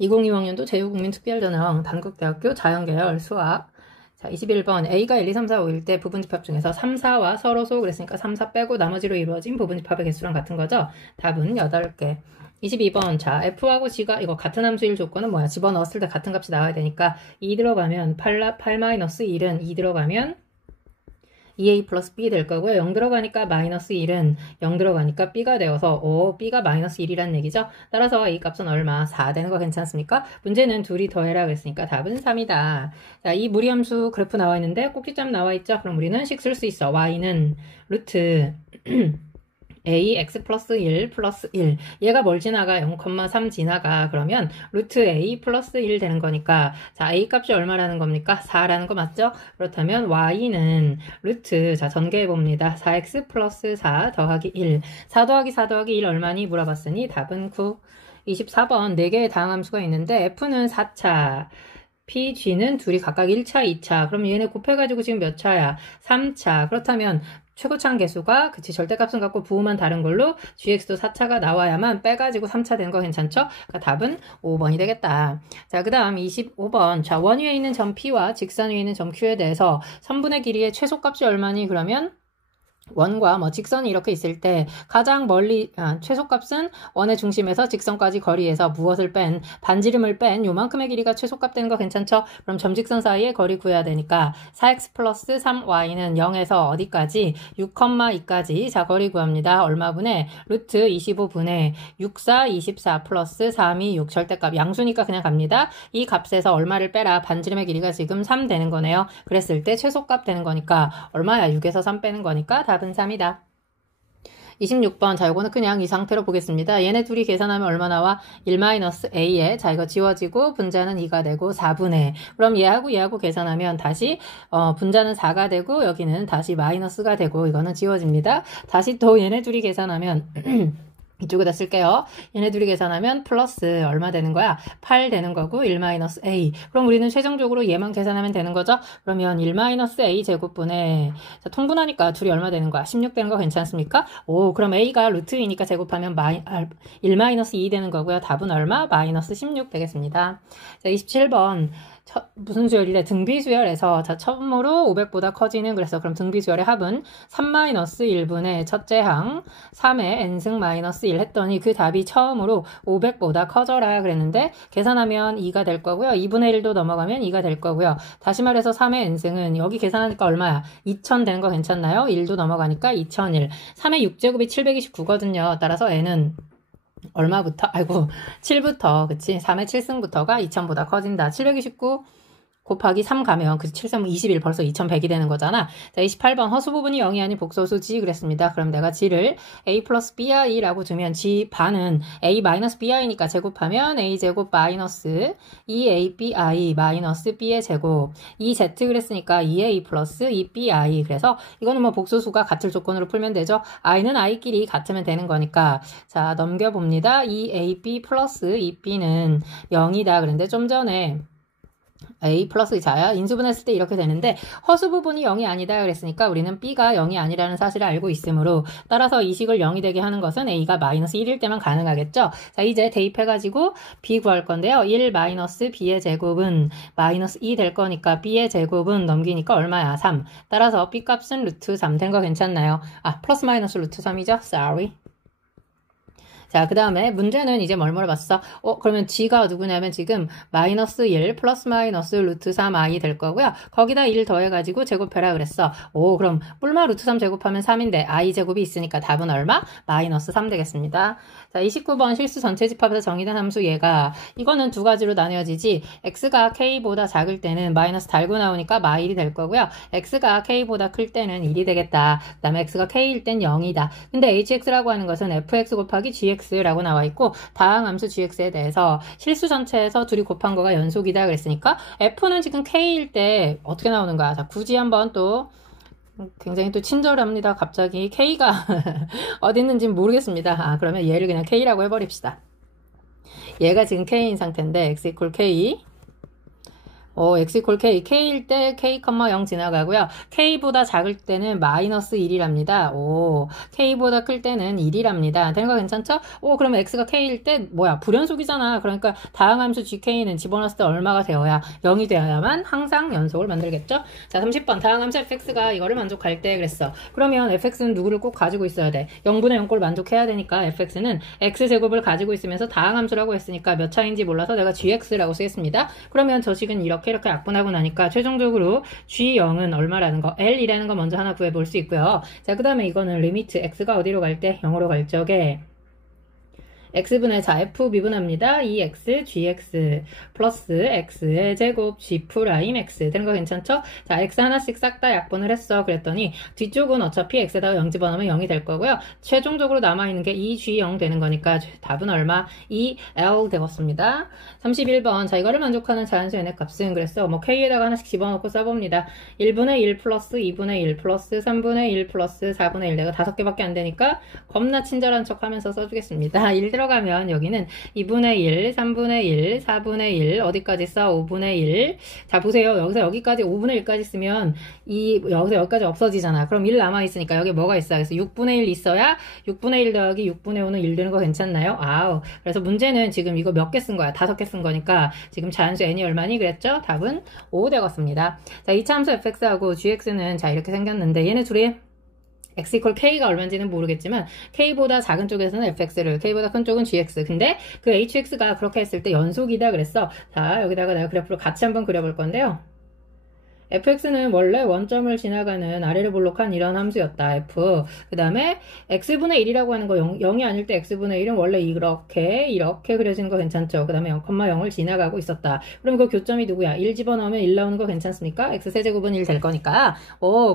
2025년도 제휴국민특별전형 단국대학교 자연계열 수학. 자, 21번 A가 1, 2, 3, 4, 5일 때 부분집합 중에서 3, 4와 서로소 그랬으니까 3, 4 빼고 나머지로 이루어진 부분집합의 개수랑 같은 거죠. 답은 8개. 22번 자 F하고 G가 이거 같은 함수일 조건은 뭐야? 집어넣었을 때 같은 값이 나와야 되니까 2 들어가면 8-1은 2 들어가면 2a 플러스 b 될 거고요. 0 들어가니까 마이너스 1은 0 들어가니까 b가 되어서 b가 마이너스 1이라는 얘기죠. 따라서 a 값은 얼마? 4 되는 거 괜찮습니까? 문제는 둘이 더해라 그랬으니까 답은 3이다. 자, 이 무리함수 그래프 나와 있는데 꼭지점 나와 있죠. 그럼 우리는 식 쓸 수 있어. y는 루트 ax 플러스 1 플러스 1 얘가 뭘 지나가? 0,3 지나가. 그러면 루트 a 플러스 1 되는 거니까 자 a 값이 얼마라는 겁니까? 4라는 거 맞죠? 그렇다면 y는 루트 자 전개해 봅니다. 4x 플러스 4 더하기 1 4 더하기 4 더하기 1 얼마니? 물어봤으니 답은 9. 24번 4개의 다항함수가 있는데 f는 4차 PG는 둘이 각각 1차, 2차. 그럼 얘네 곱해가지고 지금 몇 차야? 3차. 그렇다면 최고차항 개수가 그치 절대값은 같고 부호만 다른 걸로 gx도 4차가 나와야만 빼가지고 3차 되는 거 괜찮죠? 그러니까 답은 5번이 되겠다. 자, 그 다음 25번. 자, 원 위에 있는 점 P와 직선 위에 있는 점 Q에 대해서 선분의 길이의 최소값이 얼마니? 그러면 원과 직선이 이렇게 있을 때 가장 멀리 최소값은 원의 중심에서 직선까지 거리에서 무엇을 뺀 반지름을 뺀 요만큼의 길이가 최소값 되는 거 괜찮죠? 그럼 점직선 사이의 거리 구해야 되니까 4x 플러스 3y는 0에서 어디까지? 6,2까지 자 거리 구합니다. 얼마분의? 루트 25분의 6, 4, 24 플러스 3, 2, 6 절대값 양수니까 그냥 갑니다. 이 값에서 얼마를 빼라? 반지름의 길이가 지금 3 되는 거네요. 그랬을 때 최소값 되는 거니까 얼마야? 6에서 3 빼는 거니까 답은 3이다. 26번 자 이거는 그냥 이 상태로 보겠습니다. 얘네 둘이 계산하면 얼마 나와? 1-a에 자 이거 지워지고 분자는 2가 되고 4분의 그럼 얘하고 계산하면 다시 분자는 4가 되고 여기는 다시 마이너스가 되고 이거는 지워집니다. 다시 또 얘네 둘이 계산하면 이쪽에다 쓸게요. 얘네 둘이 계산하면 플러스 얼마 되는 거야? 8 되는 거고 1-a. 그럼 우리는 최종적으로 얘만 계산하면 되는 거죠? 그러면 1-a 제곱분의 자, 통분하니까 둘이 얼마 되는 거야? 16 되는 거 괜찮습니까? 오, 그럼 a가 루트 2니까 제곱하면 1-2 되는 거고요. 답은 얼마? 마이너스 16 되겠습니다. 자, 27번. 무슨 수열이래? 등비수열에서 자 처음으로 500보다 커지는 그래서 그럼 등비수열의 합은 3-1분의 첫째 항 3의 n승 마이너스 1 했더니 그 답이 처음으로 500보다 커져라 그랬는데 계산하면 2가 될 거고요. 2분의 1도 넘어가면 2가 될 거고요. 다시 말해서 3의 n승은 여기 계산하니까 얼마야? 2000 되는 거 괜찮나요? 1도 넘어가니까 2001 3의 6제곱이 729거든요. 따라서 n은 얼마부터? 아이고 7부터 그치 3의 7승부터가 2000보다 커진다. 729 곱하기 3 가면 그 7승은 21 벌써 2100이 되는 거잖아. 자 28번 허수 부분이 0이 아닌 복소수 G 그랬습니다. 그럼 내가 G를 A 플러스 BI라고 두면 G 반은 A 마이너스 BI니까 제곱하면 A 제곱 마이너스 2ABI 마이너스 B의 제곱 2Z 그랬으니까 2A 플러스 2BI 그래서 이거는 복소수가 같을 조건으로 풀면 되죠. I는 I끼리 같으면 되는 거니까 자 넘겨봅니다. 2AB 플러스 2B는 0이다. 그런데 좀 전에 A 플러스 자야 인수분했을 때 이렇게 되는데 허수 부분이 0이 아니다 그랬으니까 우리는 B가 0이 아니라는 사실을 알고 있으므로 따라서 이 식을 0이 되게 하는 것은 A가 마이너스 1일 때만 가능하겠죠. 자 이제 대입해가지고 B 구할 건데요. 1 마이너스 B의 제곱은 마이너스 2 될 거니까 B의 제곱은 넘기니까 얼마야? 3. 따라서 B 값은 루트 3 된 거 괜찮나요? 플러스 마이너스 루트 3이죠? Sorry. 자, 그 다음에 문제는 이제 뭘 물어봤어? 그러면 G가 누구냐면 지금 마이너스 1 플러스 마이너스 루트 3i 될 거고요. 거기다 1 더해가지고 제곱해라 그랬어. 그럼 뿔마 루트 3 제곱하면 3인데 i 제곱이 있으니까 답은 얼마? 마이너스 3 되겠습니다. 자, 29번 실수 전체 집합에서 정의된 함수 얘가 이거는 두 가지로 나뉘어지지 x가 k보다 작을 때는 마이너스 달고 나오니까 마일이 될 거고요. x가 k보다 클 때는 1이 되겠다. 그 다음에 x가 k일 땐 0이다. 근데 hx라고 하는 것은 fx 곱하기 gx 라고 나와 있고 다항함수 gx에 대해서 실수 전체에서 둘이 곱한 거가 연속이다 그랬으니까 f는 지금 k일 때 어떻게 나오는 거야? 자, 굳이 한번 또 굉장히 또 친절합니다. 갑자기 k가 어디 있는지 모르겠습니다. 그러면 얘를 그냥 k라고 해버립시다. 얘가 지금 k인 상태인데 x equal k x 이퀄 k, k일 때 k, 0 지나가고요. k보다 작을 때는 마이너스 1이랍니다. k보다 클 때는 1이랍니다. 되는 거 괜찮죠? 그러면 x가 k일 때 뭐야? 불연속이잖아. 그러니까 다항 함수 gk는 집어넣었을 때 얼마가 되어야 0이 되어야만 항상 연속을 만들겠죠? 자, 30번 다항 함수 fx가 이거를 만족할 때 그랬어. 그러면 fx는 누구를 꼭 가지고 있어야 돼? 0분의 0꼴 만족해야 되니까 fx는 x제곱을 가지고 있으면서 다항 함수라고 했으니까 몇 차인지 몰라서 내가 gx라고 쓰겠습니다. 그러면 저 식은 이렇게 약분하고 나니까 최종적으로 G0은 얼마라는 거, L이라는 거 먼저 하나 구해볼 수 있고요. 자, 그 다음에 이거는 리미트 X가 어디로 갈 때 0으로 갈 적에 x분의 자 f 미분합니다. 2x gx 플러스 x의 제곱 g 프라임 x 되는 거 괜찮죠? 자, x 하나씩 싹 다 약분을 했어. 그랬더니 뒤쪽은 어차피 x에다가 0 집어넣으면 0이 될 거고요. 최종적으로 남아있는 게 2g0 되는 거니까 답은 얼마? 2l 되겠습니다. 31번 자, 이거를 만족하는 자연수 n의 값은 그랬어. k에다가 하나씩 집어넣고 써봅니다. 1분의 1 플러스 2분의 1 플러스 3분의 1 플러스 4분의 1 내가 5개밖에 안 되니까 겁나 친절한 척 하면서 써주겠습니다. 1 들어가면 여기는 2분의 1, 3분의 1, 4분의 1 어디까지 써? 5분의 1. 자, 보세요. 여기서 여기까지 5분의 1까지 쓰면 여기서 여기까지 없어지잖아. 그럼 1 남아있으니까 여기 뭐가 있어? 그래서 6분의 1 있어야 6분의 1 더하기 6분의 5는 1 되는 거 괜찮나요? 아우. 그래서 문제는 지금 이거 몇 개 쓴 거야? 5개 쓴 거니까 지금 자연수 n이 얼마니 그랬죠? 답은 5 되겠습니다. 자, 2차 함수 fx하고 gx는 자, 이렇게 생겼는데 얘네 둘이 x 이퀄 k가 얼마인지는 모르겠지만 k보다 작은 쪽에서는 fx를, k보다 큰 쪽은 gx. 근데 그 hx가 그렇게 했을 때 연속이다 그랬어. 자, 여기다가 내가 그래프를 같이 한번 그려볼 건데요. fx는 원래 원점을 지나가는 아래를 볼록한 이런 함수였다. f. 그 다음에 x분의 1이라고 하는 거 0이 아닐 때 x분의 1은 원래 이렇게 그려지는 거 괜찮죠? 그 다음에 0,0을 지나가고 있었다. 그럼 그 교점이 누구야? 1 집어넣으면 1 나오는 거 괜찮습니까? x세제곱은 1 될 거니까.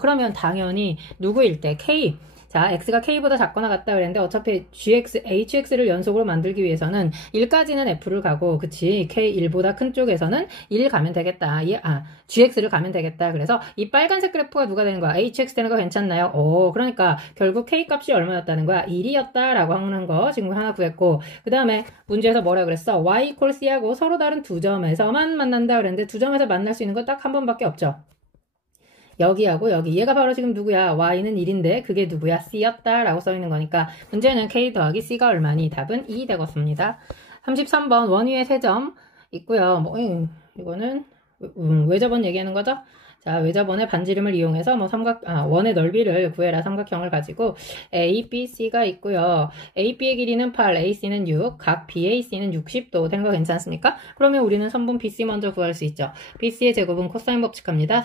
그러면 당연히 누구일 때? k. 자, x가 k보다 작거나 같다 그랬는데 어차피 hx를 연속으로 만들기 위해서는 1까지는 f를 가고 그치? k 1보다 큰 쪽에서는 1 가면 되겠다. gx를 가면 되겠다. 그래서 이 빨간색 그래프가 누가 되는 거야? hx 되는 거 괜찮나요? 그러니까 결국 k 값이 얼마였다는 거야? 1이었다 라고 하는 거 지금 하나 구했고 그 다음에 문제에서 뭐라 그랬어? y 이퀄 c하고 서로 다른 두 점에서만 만난다 그랬는데 두 점에서 만날 수 있는 거 딱 한 번밖에 없죠. 여기하고 여기 얘가 바로 지금 누구야? y는 1인데 그게 누구야? c였다 라고 써있는 거니까 문제는 k 더하기 c가 얼마니? 답은 2 되겠습니다. 33번 원위의 3점 있고요. 이거는 외접원 얘기하는 거죠? 자, 외접원의 반지름을 이용해서 원의 넓이를 구해라 삼각형을 가지고 A, B, C가 있고요. A, B의 길이는 8, A, C는 6, 각 B, A, C는 60도 된 거 괜찮습니까? 그러면 우리는 선분 BC 먼저 구할 수 있죠. BC의 제곱은 코사인 법칙합니다.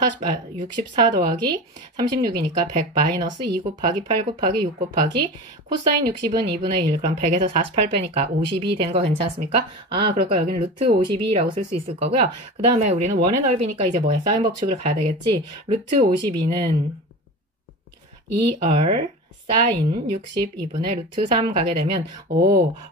64 더하기 36이니까 100 마이너스 2 곱하기 8 곱하기 6 곱하기 코사인 60은 2분의 1 그럼 100에서 48 빼니까 52 된 거 괜찮습니까? 그러니까 여기는 루트 52라고 쓸 수 있을 거고요. 그 다음에 우리는 원의 넓이니까 이제 뭐야? 사인 법칙을 가야 되겠지. 루트 52는 2얼 사인 62분의 루트 3 가게 되면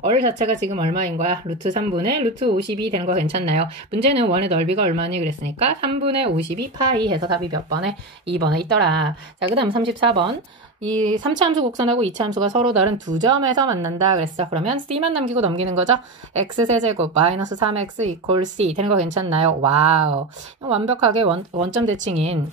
얼 자체가 지금 얼마인 거야? 루트 3분의 루트 52 되는 거 괜찮나요? 문제는 원의 넓이가 얼마니 그랬으니까 3분의 52 파이 해서 답이 몇 번에? 2번에 있더라. 자, 그 다음 34번 이 3차 함수 곡선하고 2차 함수가 서로 다른 두 점에서 만난다 그랬어. 그러면 c만 남기고 넘기는 거죠. x세제곱 마이너스 3x 이퀄 c 되는 거 괜찮나요? 와우. 완벽하게 원점 대칭인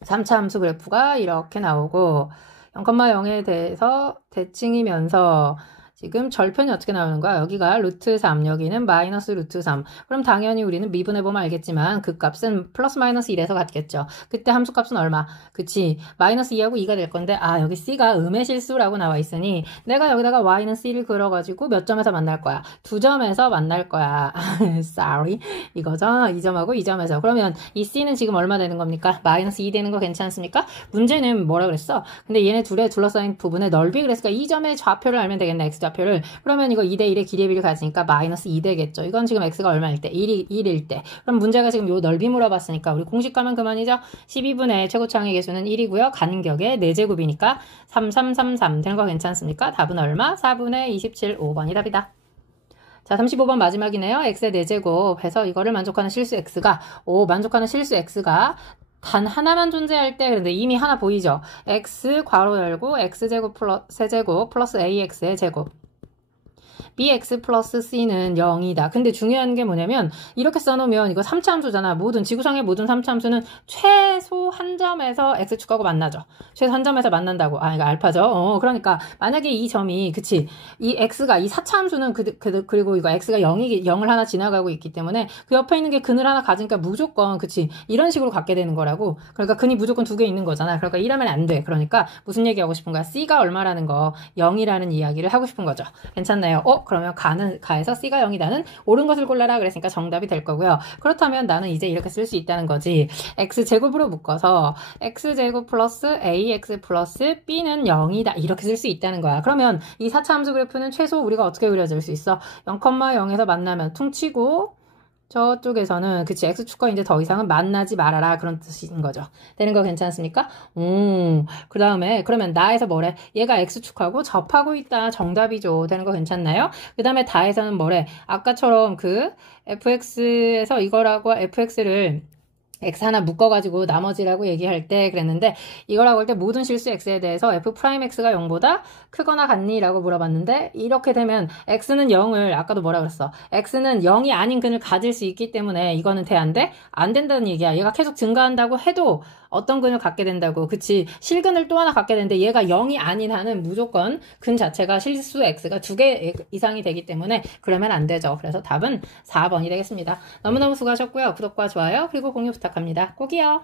3차 함수 그래프가 이렇게 나오고 0,0에 대해서 대칭이면서 지금 절편이 어떻게 나오는 거야? 여기가 루트 3, 여기는 마이너스 루트 3. 그럼 당연히 우리는 미분해보면 알겠지만 그 값은 플러스 마이너스 1에서 같겠죠. 그때 함수 값은 얼마? 그치? 마이너스 2하고 2가 될 건데 여기 C가 음의 실수라고 나와 있으니 내가 여기다가 Y는 C를 그려가지고 몇 점에서 만날 거야? 두 점에서 만날 거야. Sorry. 이거죠? 2점하고 2점에서. 그러면 이 C는 지금 얼마 되는 겁니까? 마이너스 2 되는 거 괜찮습니까? 문제는 뭐라 그랬어? 근데 얘네 둘의 둘러싸인 부분의 넓이 그랬으니까 이 점의 좌표를 알면 되겠네. X 좌표를. 그러면 이거 2대1의 기리의 비를 가지니까 마이너스 2 되겠죠. 이건 지금 x가 얼마일 때? 1일 때. 그럼 문제가 지금 요 넓이 물어봤으니까 우리 공식 가면 그만이죠. 12분의 최고차항의 개수는 1이고요. 간격의 4제곱이니까 3333 되는 거 괜찮습니까? 답은 얼마? 4분의 27, 5번이 답이다. 자, 35번 마지막이네요. x의 4제곱 해서 이거를 만족하는 실수 x가 만족하는 실수 x가 단 하나만 존재할 때, 그런데 이미 하나 보이죠? x 괄호 열고 x제곱 플러스 세제곱 플러스 ax의 제곱 bx 플러스 c는 0이다. 근데 중요한 게 뭐냐면 이렇게 써놓으면 이거 3차 함수잖아. 지구상의 모든 3차 함수는 최소 한 점에서 x축하고 만나죠. 최소 한 점에서 만난다고. 이거 알파죠. 그러니까 만약에 이 점이 그치 이 x가 이 4차 함수는 그리고 이거 x가 0을 하나 지나가고 있기 때문에 그 옆에 있는 게 근을 하나 가지니까 무조건 그치 이런 식으로 갖게 되는 거라고. 그러니까 근이 무조건 2개 있는 거잖아. 그러니까 이러면 안 돼. 그러니까 무슨 얘기하고 싶은 거야? c가 얼마라는 거 0이라는 이야기를 하고 싶은 거죠. 괜찮나요? 그러면 가에서 c가 0이다는 옳은 것을 골라라 그랬으니까 정답이 될 거고요. 그렇다면 나는 이제 이렇게 쓸 수 있다는 거지. x제곱으로 묶어서 x제곱 플러스 ax 플러스 b는 0이다. 이렇게 쓸 수 있다는 거야. 그러면 이 4차 함수 그래프는 최소 우리가 어떻게 그려줄 수 있어? 0,0에서 만나면 퉁치고 저쪽에서는 그치 x축과 이제 더 이상은 만나지 말아라 그런 뜻인 거죠. 되는 거 괜찮습니까? 그 다음에 그러면 나에서 뭐래? 얘가 x축하고 접하고 있다. 정답이죠. 되는 거 괜찮나요? 그 다음에 다에서는 뭐래? 아까처럼 그 fx에서 이거라고 fx를 x 하나 묶어가지고 나머지라고 얘기할 때 그랬는데 이거라고 할 때 모든 실수 x에 대해서 f'x가 0보다 크거나 같니? 라고 물어봤는데 이렇게 되면 x는 0을 아까도 뭐라 그랬어? x는 0이 아닌 근을 가질 수 있기 때문에 이거는 돼 안 돼? 안 된다는 얘기야. 얘가 계속 증가한다고 해도 어떤 근을 갖게 된다고. 그치? 실근을 또 하나 갖게 되는데 얘가 0이 아닌 한은 무조건 근 자체가 실수 x가 2개 이상이 되기 때문에 그러면 안 되죠. 그래서 답은 4번이 되겠습니다. 너무너무 수고하셨고요. 구독과 좋아요 그리고 공유 부탁합니다. 꼭이요.